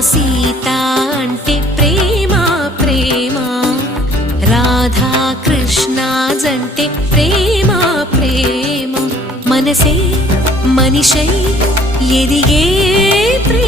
సీత అంటే ప్రేమ ప్రేమ, రాధా కృష్ణ జంటే ప్రేమ ప్రేమ, మనసే మనిషై ఎదిగే ప్రేమ.